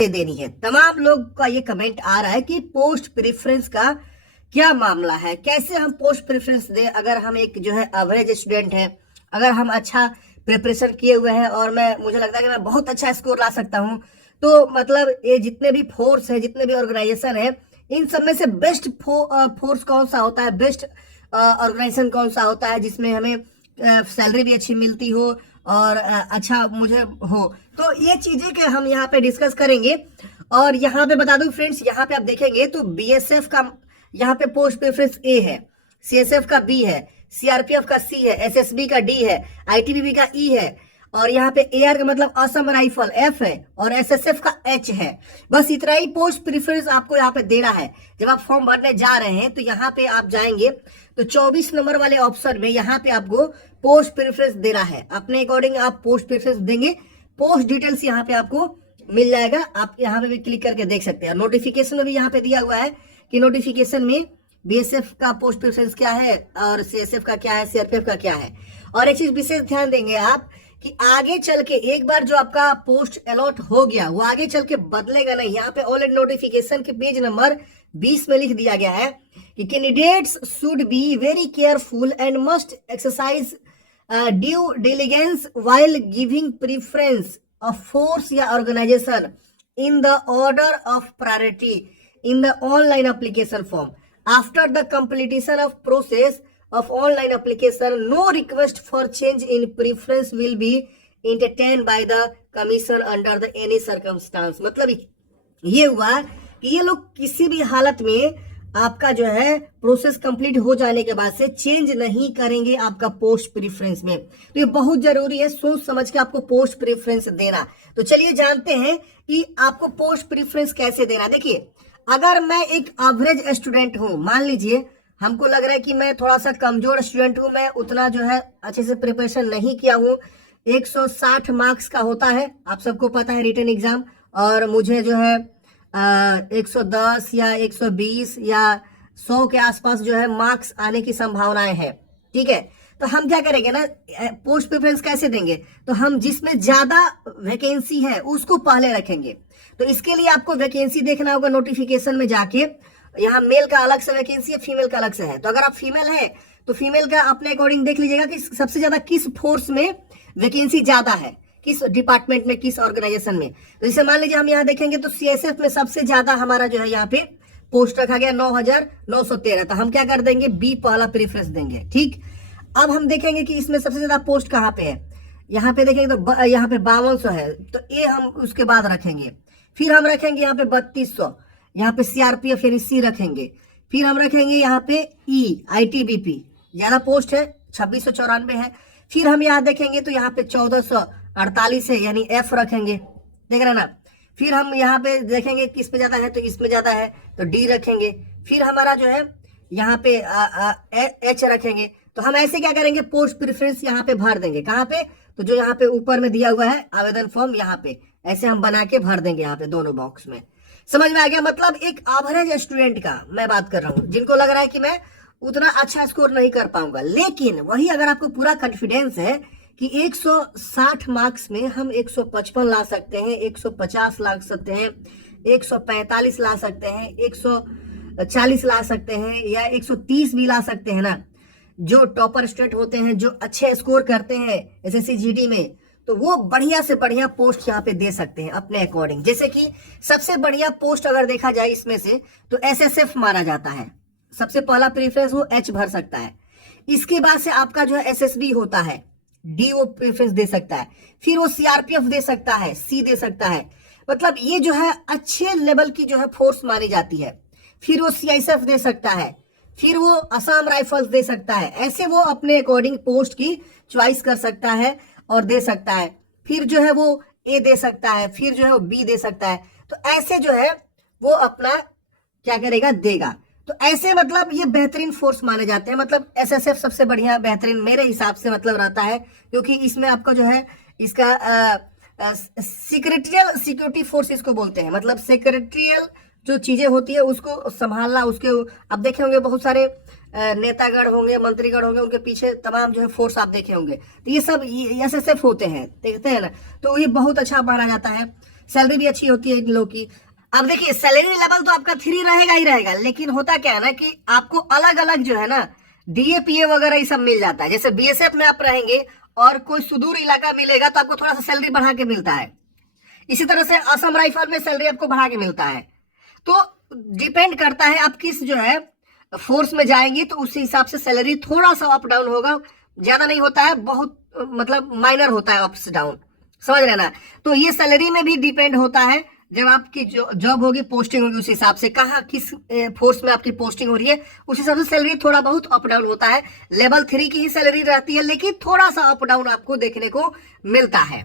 देनी है। तमाम लोग का ये कमेंट आ रहा है कि पोस्ट प्रेफरेंस का क्या मामला है, कैसे हम पोस्ट प्रेफरेंस दें अगर हम एक जो है एवरेज स्टूडेंट है, अगर हम अच्छा प्रिपरेशन किए हुए हैं और मुझे लगता है कि मैं बहुत अच्छा स्कोर ला सकता हूं, तो मतलब ये जितने भी फोर्स है, जितने भी ऑर्गेनाइजेशन है, इन सब में से बेस्ट फोर्स कौन सा होता है, बेस्ट ऑर्गेनाइजेशन कौन सा होता है जिसमें हमें सैलरी भी अच्छी मिलती हो और अच्छा मुझे हो। तो ये चीजें के हम यहाँ पे डिस्कस करेंगे। और यहाँ पे बता दूं फ्रेंड्स, यहाँ पे आप देखेंगे तो बीएसएफ का यहाँ पे पोस्ट प्रेफरेंस ए है, सीएसएफ का बी है, सीआरपीएफ का सी है, एसएसबी का डी है, आईटीबीपी का ई है, और यहाँ पे एआर का मतलब असम राइफल एफ है, और एसएसएफ का एच है। बस इतना ही पोस्ट प्रेफरेंस आपको यहाँ पे दे रहा है। जब आप फॉर्म भरने जा रहे हैं तो यहाँ पे आप जाएंगे तो 24 नंबर वाले ऑप्शन में यहाँ पे आपको पोस्ट प्रेफरेंस दे रहा है। अपने अकॉर्डिंग आप पोस्ट प्रेफरेंस देंगे, पोस्ट डिटेल्स यहाँ पे आपको मिल जाएगा। आप यहाँ पे भी क्लिक करके देख सकते हैं। नोटिफिकेशन में भी यहाँ पे दिया हुआ है कि नोटिफिकेशन में बीएसएफ का पोस्ट प्रेफरेंस क्या है और सीएसएफ का क्या है, सीआरपीएफ का क्या है। और एक चीज विशेष ध्यान देंगे आप कि आगे चल के एक बार जो आपका पोस्ट अलॉट हो गया वो आगे चल के बदलेगा नहीं। यहाँ पे ऑलरेडी नोटिफिकेशन के पेज नंबर 20 में लिख दिया गया है कि candidates should be very careful and must exercise due diligence while giving preference of force या organisation in the order of priority in the online application form. After the completion of process of online application, no request for change in preference will be entertained by the commission under the any circumstance. मतलब ये हुआ कि ये लोग किसी भी हालत में आपका जो है प्रोसेस कंप्लीट हो जाने के बाद से चेंज नहीं करेंगे आपका पोस्ट प्रेफरेंस में। तो ये बहुत जरूरी है सोच समझ के आपको पोस्ट प्रेफरेंस देना। तो चलिए जानते हैं कि आपको पोस्ट प्रेफरेंस कैसे देना। देखिए, अगर मैं एक एवरेज स्टूडेंट हूं, मान लीजिए हमको लग रहा है कि मैं थोड़ा सा कमजोर स्टूडेंट हूं, मैं उतना जो है अच्छे से प्रिपरेशन नहीं किया हूं, 160 मार्क्स का होता है, आप सबको पता है रिटन एग्जाम, और मुझे जो है 110 या 120 या 100 के आसपास जो है मार्क्स आने की संभावनाएं है। ठीक है, तो हम क्या करेंगे ना, पोस्ट प्रेफरेंस कैसे देंगे, तो हम जिसमें ज्यादा वैकेंसी है उसको पहले रखेंगे। तो इसके लिए आपको वैकेंसी देखना होगा नोटिफिकेशन में जाके। यहाँ मेल का अलग से वैकेंसी है, फीमेल का अलग से है। तो अगर आप फीमेल है तो फीमेल का अपने अकॉर्डिंग देख लीजिएगा कि सबसे ज्यादा किस फोर्स में वैकेंसी ज्यादा है, किस डिपार्टमेंट में, किस ऑर्गेनाइजेशन में। तो जैसे मान लीजिए हम यहाँ देखेंगे तो सीएसएफ में सबसे ज्यादा हमारा जो है यहाँ पे पोस्ट रखा गया 9,913। तो हम क्या कर देंगे, बी पहला प्रेफरेंस देंगे। ठीक, अब हम देखेंगे कि इसमें सबसे ज्यादा पोस्ट कहाँ पे है। यहाँ पे देखेंगे तो यहाँ पे 5200 है, तो ए हम उसके बाद रखेंगे। फिर हम रखेंगे यहाँ पे 3200, यहाँ पे सीआरपीएफ यानी सी रखेंगे। फिर हम रखेंगे यहाँ पे ई आईटीबीपी, ज्यादा पोस्ट है 2694 है। फिर हम यहाँ देखेंगे तो यहाँ पे 1448 है यानी एफ रखेंगे, देख रहे ना। फिर हम यहाँ पे देखेंगे किस पे ज्यादा है, तो इसमें ज्यादा है तो डी रखेंगे। फिर हमारा जो है यहाँ पे एच रखेंगे। तो हम ऐसे क्या करेंगे, पोस्ट प्रेफरेंस यहाँ पे भर देंगे। कहाँ पे, तो जो यहाँ पे ऊपर में दिया हुआ है आवेदन फॉर्म, यहाँ पे ऐसे हम बना के भर देंगे यहाँ पे दोनों बॉक्स में। समझ में आ गया। मतलब एक एवरेज स्टूडेंट का मैं बात कर रहा हूँ, जिनको लग रहा है कि मैं उतना अच्छा स्कोर नहीं कर पाऊंगा, लेकिन वही अगर आपको पूरा कॉन्फिडेंस है कि 160 मार्क्स में हम 155 ला सकते हैं, 150 ला सकते हैं, 145 ला सकते हैं, 140 ला सकते हैं, या 130 भी ला सकते हैं ना। जो टॉपर स्टूडेंट होते हैं, जो अच्छे स्कोर करते हैं एसएससी जीडी में, तो वो बढ़िया से बढ़िया पोस्ट यहाँ पे दे सकते हैं अपने अकॉर्डिंग। जैसे कि सबसे बढ़िया पोस्ट अगर देखा जाए इसमें से तो एसएसएफ माना जाता है, सबसे पहला प्रेफरेंस वो एच भर सकता है। इसके बाद से आपका जो है एसएसबी होता है, डी वो प्रेफरेंस दे सकता है। फिर वो सीआरपीएफ दे सकता है, सी दे सकता है। मतलब ये जो है अच्छे लेवल की जो है फोर्स मानी जाती है। फिर वो सीआईएसएफ दे सकता है, फिर वो असम राइफल्स दे सकता है। ऐसे वो अपने अकॉर्डिंग पोस्ट की चॉइस कर सकता है और दे सकता है। फिर जो है वो ए दे सकता है, फिर जो है वो बी दे सकता है। तो ऐसे जो है वो अपना क्या करेगा, देगा। तो ऐसे मतलब ये बेहतरीन फोर्स माने जाते हैं। मतलब एसएसएफ सबसे बढ़िया बेहतरीन मेरे हिसाब से मतलब रहता है, क्योंकि इसमें आपका जो है इसका सेक्रेटरियल सिक्योरिटी फोर्स इसको बोलते हैं। मतलब सेक्रेटरियल जो चीजें होती है उसको संभालना, उसके आप देखे होंगे बहुत सारे नेतागण होंगे, मंत्रीगण होंगे, उनके पीछे तमाम जो है फोर्स आप देखे होंगे। तो ये सब एसएसएफ होते हैं, देखते हैं ना। तो ये बहुत अच्छा माना जाता है। सैलरी भी अच्छी होती है इन लोग की। अब देखिए सैलरी लेवल तो आपका 3 रहेगा ही रहेगा, लेकिन होता क्या है ना कि आपको अलग अलग जो है ना डीएपीए वगैरह ये सब मिल जाता है। जैसे बीएसएफ में आप रहेंगे और कोई सुदूर इलाका मिलेगा तो आपको थोड़ा सा सैलरी बढ़ा के मिलता है। इसी तरह से असम राइफल में सैलरी आपको बढ़ा के मिलता है। तो डिपेंड करता है आप किस जो है फोर्स में जाएंगे, तो उस हिसाब से सैलरी थोड़ा सा अप डाउन होगा, ज्यादा नहीं होता है, बहुत मतलब माइनर होता है अप्स डाउन, समझ रहे ना। तो ये सैलरी में भी डिपेंड होता है, जब आपकी जॉब होगी, पोस्टिंग होगी, उस हिसाब से कहाँ किस फोर्स में आपकी पोस्टिंग हो रही है उस हिसाब से सैलरी थोड़ा बहुत अप डाउन होता है। लेवल 3 की ही सैलरी रहती है, लेकिन थोड़ा सा अप डाउन आपको देखने को मिलता है,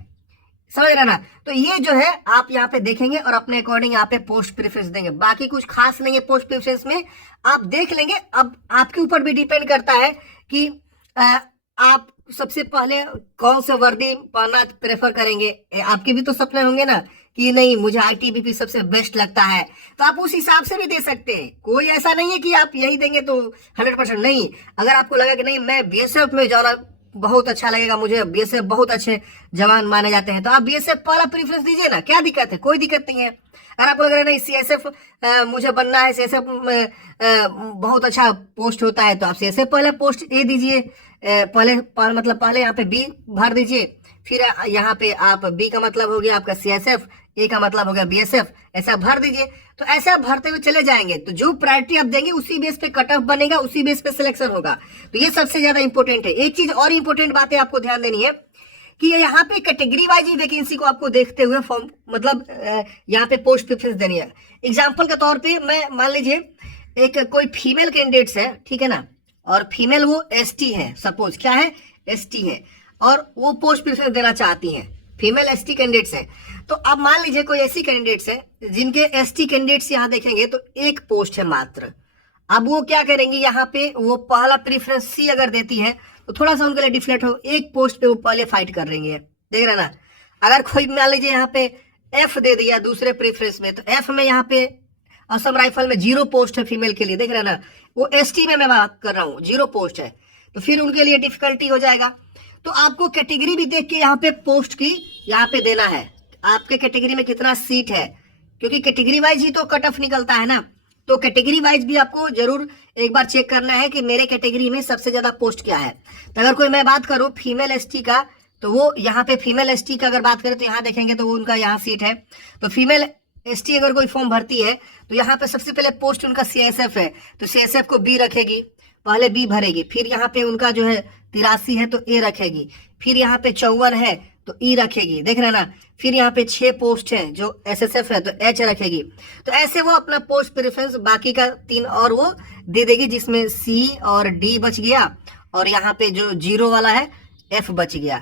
समझ रहे ना। तो ये जो है आप यहाँ पे देखेंगे और अपने अकॉर्डिंग यहाँ पे पोस्ट प्रेफरेंस देंगे। बाकी कुछ खास नहीं है पोस्ट प्रेफरेंस में, आप देख लेंगे। अब आपके ऊपर भी डिपेंड करता है कि आप सबसे पहले कौन सा वर्दी पहनना प्रेफर करेंगे। आपके भी तो सपने होंगे ना कि नहीं मुझे आईटीबीपी सबसे बेस्ट लगता है, तो आप उस हिसाब से भी दे सकते हैं। कोई ऐसा नहीं है कि आप यही देंगे तो 100% नहीं। अगर आपको लगा कि नहीं मैं बीएसएफ में जाना बहुत अच्छा लगेगा, मुझे बीएसएफ बहुत अच्छे जवान माने जाते हैं, तो आप बीएसएफ पहला प्रेफरेंस दीजिए ना, क्या दिक्कत है, कोई दिक्कत नहीं है। अगर आपको लग रहा है नहीं सीएसएफ मुझे बनना है, सीएसएफ बहुत अच्छा पोस्ट होता है, तो आप सीएसएफ पहले पोस्ट ए दीजिए, पहले यहाँ पे बी भर दीजिए, फिर यहाँ पे आप बी का मतलब हो गया आपका सीएसएफ, ए का मतलब हो गया बीएसएफ, ऐसा भर दीजिए। तो ऐसा भरते हुए चले जाएंगे, तो जो प्रायोरिटी आप देंगे उसी बेस पे कट ऑफ बनेगा, उसी बेस पे सिलेक्शन होगा। तो ये सबसे ज्यादा इंपॉर्टेंट है। एक चीज और इंपॉर्टेंट बात है आपको ध्यान देनी है कि यहाँ पे कैटेगरी वाइज वैकेंसी को आपको देखते हुए फॉर्म मतलब यहाँ पे पोस्ट प्रेफरेंस देनी है। एग्जाम्पल के तौर पे मैं मान लीजिए एक कोई फीमेल कैंडिडेट्स है, ठीक है ना, और फीमेल वो एसटी है, सपोज क्या है एसटी है, और वो पोस्ट प्रेफरेंस देना चाहती हैं, फीमेल एसटी कैंडिडेट्स हैं। तो अब मान लीजिए कोई ऐसी कैंडिडेट्स है जिनके एसटी कैंडिडेट्स यहाँ देखेंगे तो एक पोस्ट है मात्र। अब वो क्या करेंगी, यहाँ पे वो पहला प्रेफरेंस सी अगर देती है तो थोड़ा सा उनके लिए डिफरेंट हो, एक पोस्ट पे वो पहले फाइट कर रही है, देख रहे ना। अगर कोई मान लीजिए यहाँ पे एफ दे दिया दूसरे प्रेफरेंस में, तो एफ में यहाँ पे असम राइफल में 0 पोस्ट है फीमेल के लिए, देख रहे ना। वो एसटी में मैं बात कर रहा हूँ, 0 पोस्ट है, तो फिर उनके लिए डिफिकल्टी हो जाएगा। तो आपको कैटेगरी भी देख के यहाँ पे पोस्ट की यहाँ पे देना है, आपके कैटेगरी में कितना सीट है, क्योंकि कैटेगरी वाइज ही तो कट ऑफ निकलता है ना। तो कैटेगरी वाइज भी आपको जरूर एक बार चेक करना है कि मेरे कैटेगरी में सबसे ज्यादा पोस्ट क्या है। तो अगर कोई मैं बात करूं फीमेल एसटी का, तो वो यहाँ पे फीमेल एसटी का अगर बात करें तो यहाँ देखेंगे तो वो उनका यहाँ सीट है। तो फीमेल एसटी अगर कोई फॉर्म भरती है तो यहाँ पे सबसे पहले पोस्ट उनका सीएसएफ है, तो सीएसएफ को बी रखेगी, पहले बी भरेगी, फिर यहाँ पे उनका जो है 83 है तो ए रखेगी, फिर यहाँ पे 54 है तो ई रखेगी, देख रहे ना। फिर यहाँ पे 6 पोस्ट है जो एसएसएफ है तो एच रखेगी। तो ऐसे वो अपना पोस्ट प्रेफरेंस बाकी का 3 और वो दे देगी, जिसमें सी और डी बच गया, और यहाँ पे जो 0 वाला है एफ बच गया।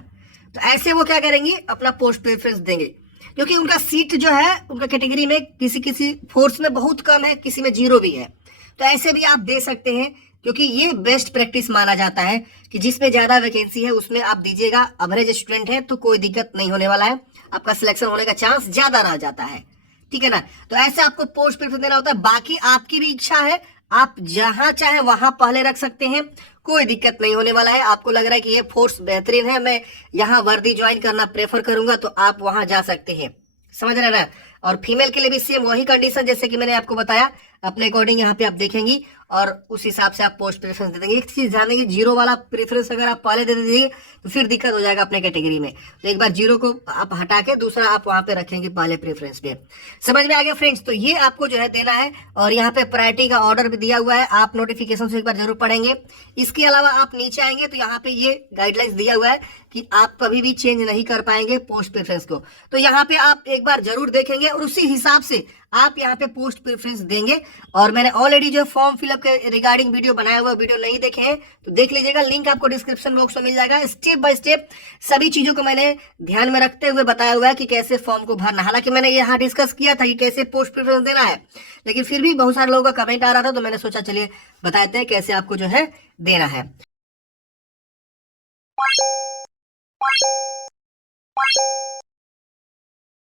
तो ऐसे वो क्या करेंगी, अपना पोस्ट प्रेफरेंस देंगे, क्योंकि उनका सीट जो है उनका कैटेगरी में किसी फोर्स में बहुत कम है, किसी में 0 भी है। तो ऐसे भी आप दे सकते हैं, क्योंकि ये बेस्ट प्रैक्टिस माना जाता है कि जिसमें ज्यादा वैकेंसी है उसमें आप दीजिएगा। एवरेज स्टूडेंट है तो कोई दिक्कत नहीं होने वाला है, आपका सिलेक्शन होने का चांस ज्यादा रह जाता है, ठीक है ना। तो ऐसे आपको पोस्ट प्रेफरेंस देना होता है। बाकी आपकी भी इच्छा है, आप जहां चाहे वहां पहले रख सकते हैं, कोई दिक्कत नहीं होने वाला है। आपको लग रहा है कि ये फोर्स बेहतरीन है, मैं यहाँ वर्दी ज्वाइन करना प्रेफर करूंगा, तो आप वहां जा सकते हैं, समझ रहे ना। और फीमेल के लिए भी सेम वही कंडीशन जैसे कि मैंने आपको बताया, अपने अकॉर्डिंग यहाँ पे आप देखेंगी और उस हिसाब से आप पोस्ट प्रेफरेंस दे देंगे। एक चीज ध्यान देंगे, 0 वाला प्रेफरेंस अगर आप पहले दे दीजिए तो फिर दिक्कत हो जाएगा अपने कैटेगरी में। तो एक बार 0 को आप हटा के दूसरा आप वहां पे रखेंगे पहले प्रेफरेंस पे। समझ में आ गया फ्रेंड्स। तो ये आपको जो है देना है, और यहाँ पे प्रायोरिटी का ऑर्डर भी दिया हुआ है, आप नोटिफिकेशन से एक बार जरूर पढ़ेंगे। इसके अलावा आप नीचे आएंगे तो यहाँ पे ये गाइडलाइंस दिया हुआ है कि आप कभी भी चेंज नहीं कर पाएंगे पोस्ट प्रेफरेंस को। तो यहाँ पे आप एक बार जरूर देखेंगे और उसी हिसाब से आप यहाँ पे पोस्ट प्रेफरेंस देंगे। और मैंने ऑलरेडी जो फॉर्म फिलअप के रिगार्डिंग वीडियो बनाया हुआ, वीडियो नहीं देखे हैं तो देख लीजिएगा, लिंक आपको डिस्क्रिप्शन बॉक्स में मिल जाएगा। स्टेप बाय स्टेप सभी चीजों को मैंने ध्यान में रखते हुए बताया हुआ है कि कैसे फॉर्म को भरना। हालांकि मैंने यहाँ डिस्कस किया था कि कैसे पोस्ट प्रेफरेंस देना है, लेकिन फिर भी बहुत सारे लोगों का कमेंट आ रहा था, तो मैंने सोचा चलिए बताते हैं कैसे आपको जो है देना है।